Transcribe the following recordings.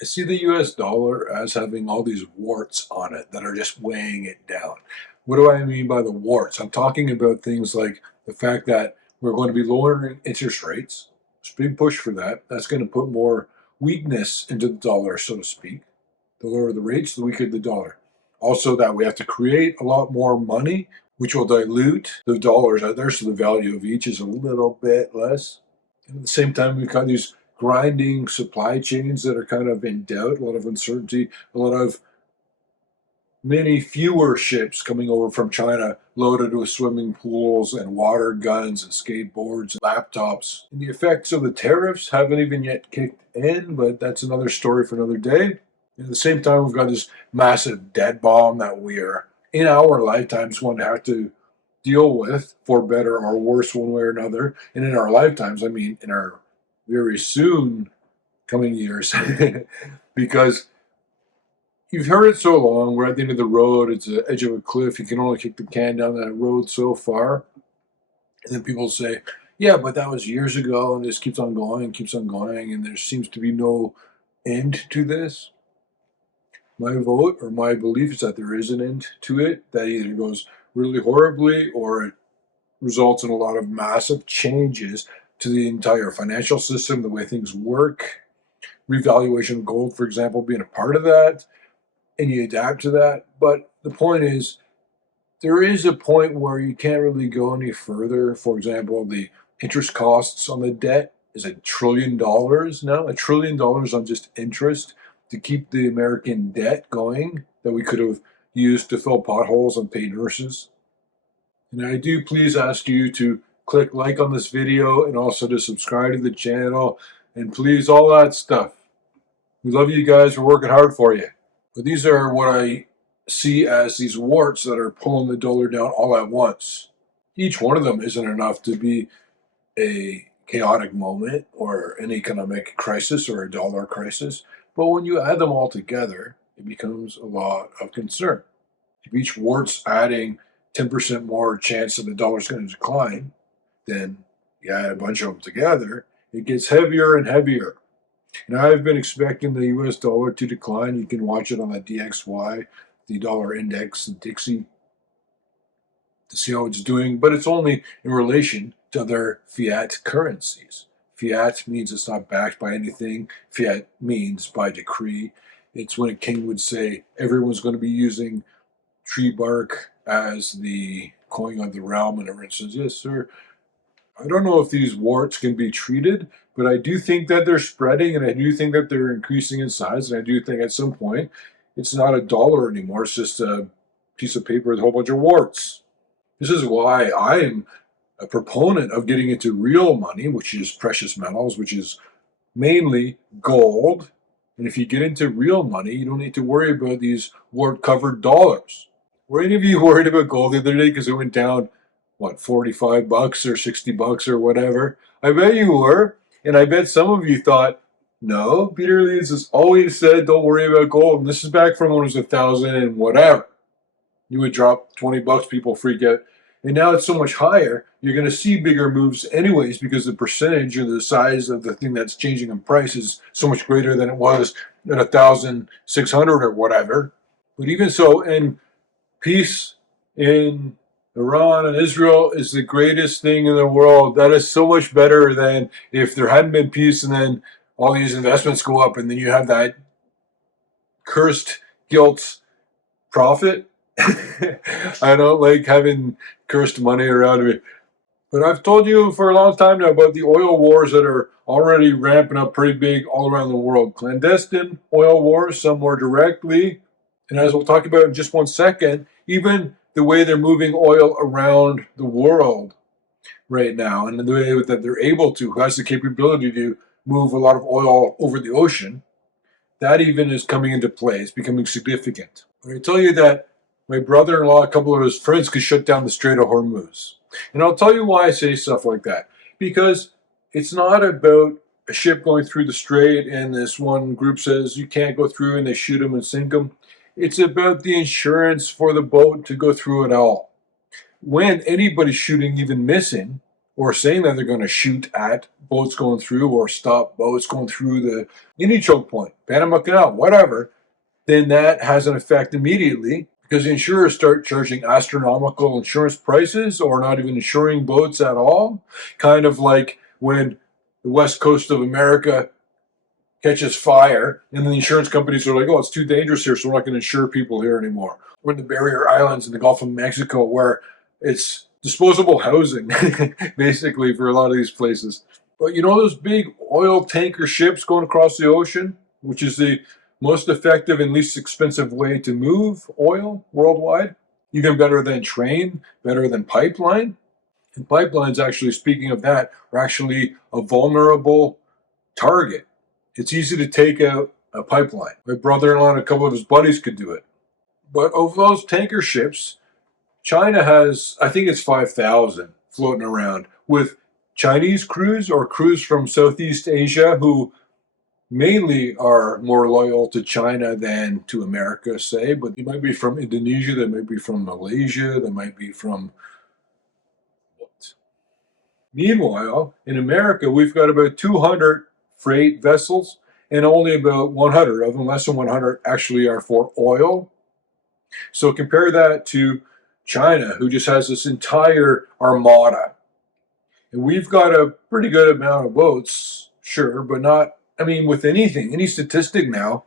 I see the US dollar as having all these warts on it that are just weighing it down. What do I mean by the warts? I'm talking about things like the fact that we're going to be lowering interest rates. There's a big push for that. That's going to put more weakness into the dollar, so to speak. The lower the rates, the weaker the dollar. Also, that we have to create a lot more money, which will dilute the dollars out there, so the value of each is a little bit less. And at the same time, we've got these grinding supply chains that are kind of in doubt, a lot of uncertainty, a lot of many fewer ships coming over from China loaded with swimming pools and water guns and skateboards, laptops. And the effects of the tariffs haven't even yet kicked in, but that's another story for another day. And at the same time, we've got this massive debt bomb that we are in our lifetimes going to have to deal with, for better or worse, one way or another. And in our lifetimes, I mean in our very soon coming years, because you've heard it so long. We're at the end of the road. It's the edge of a cliff. You can only kick the can down that road so far. And then people say, yeah, but that was years ago, and this keeps on going, and there seems to be no end to this. My vote or my belief is that there is an end to it, that either goes really horribly or it results in a lot of massive changes to the entire financial system, the way things work. Revaluation of gold, for example, being a part of that, and you adapt to that. But the point is, there is a point where you can't really go any further. For example, the interest costs on the debt is $1 trillion now, $1 trillion on just interest to keep the American debt going that we could have used to fill potholes and pay nurses. And I do please ask you to click like on this video and also to subscribe to the channel and please all that stuff. We love you guys. We're working hard for you. But these are what I see as these warts that are pulling the dollar down all at once. Each one of them isn't enough to be a chaotic moment or an economic crisis or a dollar crisis. But when you add them all together, it becomes a lot of concern. If each wart's adding 10% more chance that the dollar's going to decline, then you add a bunch of them together, it gets heavier and heavier. And I've been expecting the US dollar to decline. You can watch it on the DXY, the dollar index, the Dixie, to see how it's doing. But it's only in relation to other fiat currencies. Fiat means it's not backed by anything. Fiat means by decree. It's when a king would say everyone's going to be using tree bark as the coin of the realm, and everyone says, yes, sir. I don't know if these warts can be treated, but I do think that they're spreading, and I do think that they're increasing in size, and I do think at some point it's not a dollar anymore. It's just a piece of paper with a whole bunch of warts. This is why I am a proponent of getting into real money, which is precious metals, which is mainly gold. And if you get into real money, you don't need to worry about these wart-covered dollars. Were any of you worried about gold the other day because it went down, what, $45 or $60 or whatever? I bet you were. And I bet some of you thought, no, Peter Leeds has always said don't worry about gold. And this is back from when it was 1,000 and whatever. You would drop $20, people freak out. And now it's so much higher, you're going to see bigger moves anyways because the percentage or the size of the thing that's changing in price is so much greater than it was at 1,600 or whatever. But even so, and peace in Iran and Israel is the greatest thing in the world. That is so much better than if there hadn't been peace and then all these investments go up and then you have that cursed guilt profit. I don't like having cursed money around me. But I've told you for a long time now about the oil wars that are already ramping up pretty big all around the world. Clandestine oil wars, some more directly. And as we'll talk about in just one second, even the way they're moving oil around the world right now and the way that they're able to, who has the capability to move a lot of oil over the ocean, that even is coming into play. It's becoming significant. But I tell you that my brother-in-law, a couple of his friends could shut down the Strait of Hormuz. And I'll tell you why I say stuff like that. Because it's not about a ship going through the strait and this one group says you can't go through and they shoot them and sink them. It's about the insurance for the boat to go through it all. When anybody's shooting, even missing, or saying that they're going to shoot at boats going through or stop boats going through any choke point, Panama Canal, whatever, then that has an effect immediately because the insurers start charging astronomical insurance prices or not even insuring boats at all. Kind of like when the west coast of America catches fire and then the insurance companies are like, oh, it's too dangerous here, so we're not going to insure people here anymore. Or in the barrier islands in the Gulf of Mexico where it's disposable housing, basically, for a lot of these places. But you know those big oil tanker ships going across the ocean, which is the most effective and least expensive way to move oil worldwide? Even better than train, better than pipeline. And pipelines, actually, speaking of that, are actually a vulnerable target. It's easy to take out a pipeline. My brother-in-law and a couple of his buddies could do it. But of those tanker ships, China has, I think it's 5,000 floating around with Chinese crews or crews from Southeast Asia who mainly are more loyal to China than to America, say, but they might be from Indonesia, they might be from Malaysia, they might be from what? Meanwhile, in America, we've got about 200 freight vessels, and only about 100 of them, less than 100, actually are for oil. So compare that to China, who just has this entire armada. And we've got a pretty good amount of boats, sure, but not, I mean, with anything, any statistic now,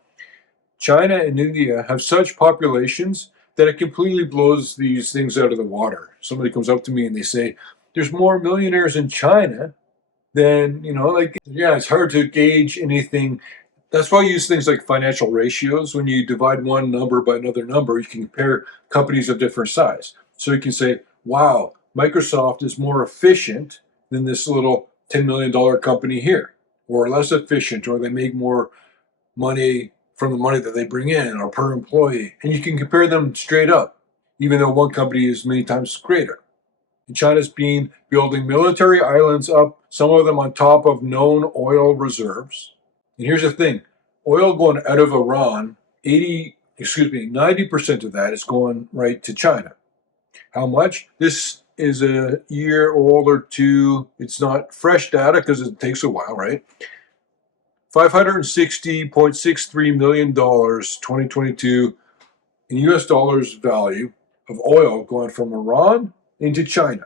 China and India have such populations that it completely blows these things out of the water. Somebody comes up to me and they say, there's more millionaires in China than, like, yeah, it's hard to gauge anything. That's why I use things like financial ratios. When you divide one number by another number, you can compare companies of different size. So you can say, wow, Microsoft is more efficient than this little $10 million company here, or less efficient, or they make more money from the money that they bring in or per employee. And you can compare them straight up, even though one company is many times greater. And China's been building military islands up, some of them on top of known oil reserves. And here's the thing, oil going out of Iran, 90% of that is going right to China. How much? This is a year old or two. It's not fresh data because it takes a while, right? $560.63 million, 2022, in US dollars value of oil going from Iran into China.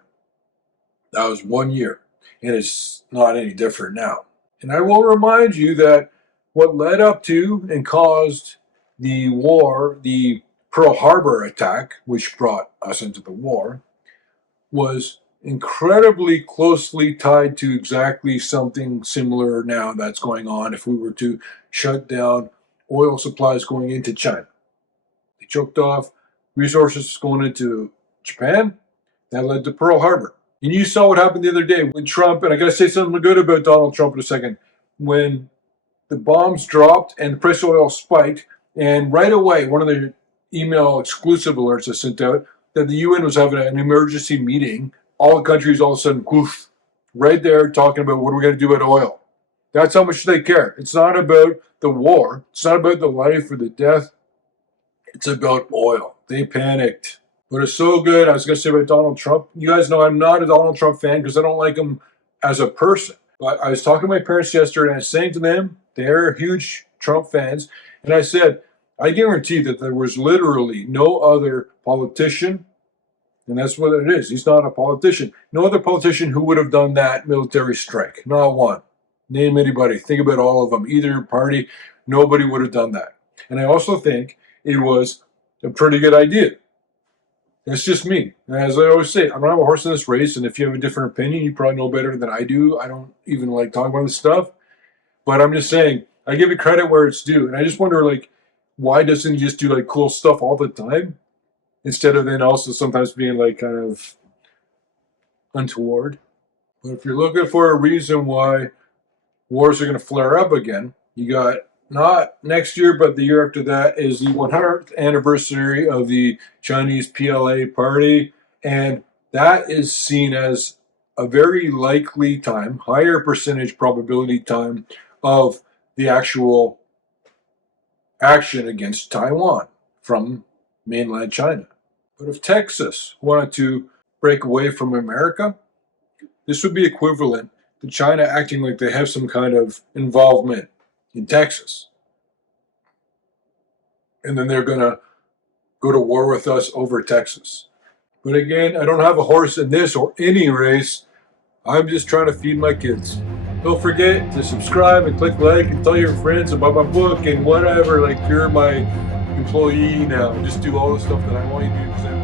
That was 1 year, and it's not any different now. And I will remind you that what led up to and caused the war, the Pearl Harbor attack, which brought us into the war, was incredibly closely tied to exactly something similar now that's going on if we were to shut down oil supplies going into China. They choked off resources going into Japan. That led to Pearl Harbor. And you saw what happened the other day when Trump, and I got to say something good about Donald Trump in a second, when the bombs dropped and the price of oil spiked, and right away, one of the email exclusive alerts I sent out that the UN was having an emergency meeting. All the countries all of a sudden, poof, right there talking about what are we going to do about oil. That's how much they care. It's not about the war. It's not about the life or the death. It's about oil. They panicked. But it's so good. I was going to say about Donald Trump. You guys know I'm not a Donald Trump fan because I don't like him as a person. But I was talking to my parents yesterday and I was saying to them, they're huge Trump fans. And I said, I guarantee that there was literally no other politician, and that's what it is. He's not a politician. No other politician who would have done that military strike. Not one. Name anybody. Think about all of them. Either party, nobody would have done that. And I also think it was a pretty good idea. That's just me. And as I always say, I'm not a horse in this race, and if you have a different opinion, you probably know better than I do. I don't even like talking about this stuff. But I'm just saying, I give it credit where it's due. And I just wonder, like, why doesn't he just do, like, cool stuff all the time? Instead of then also sometimes being, like, kind of untoward. But if you're looking for a reason why wars are going to flare up again, you got not next year, but the year after that is the 100th anniversary of the Chinese PLA party. And that is seen as a very likely time, higher percentage probability time of the actual action against Taiwan from mainland China. But if Texas wanted to break away from America, This would be equivalent to China acting like they have some kind of involvement in Texas. And then they're going to go to war with us over Texas. But again, I don't have a horse in this or any race. I'm just trying to feed my kids. Don't forget to subscribe and click like and tell your friends about my book and whatever. Like, you're my employee now. Just do all the stuff that I want you to do because I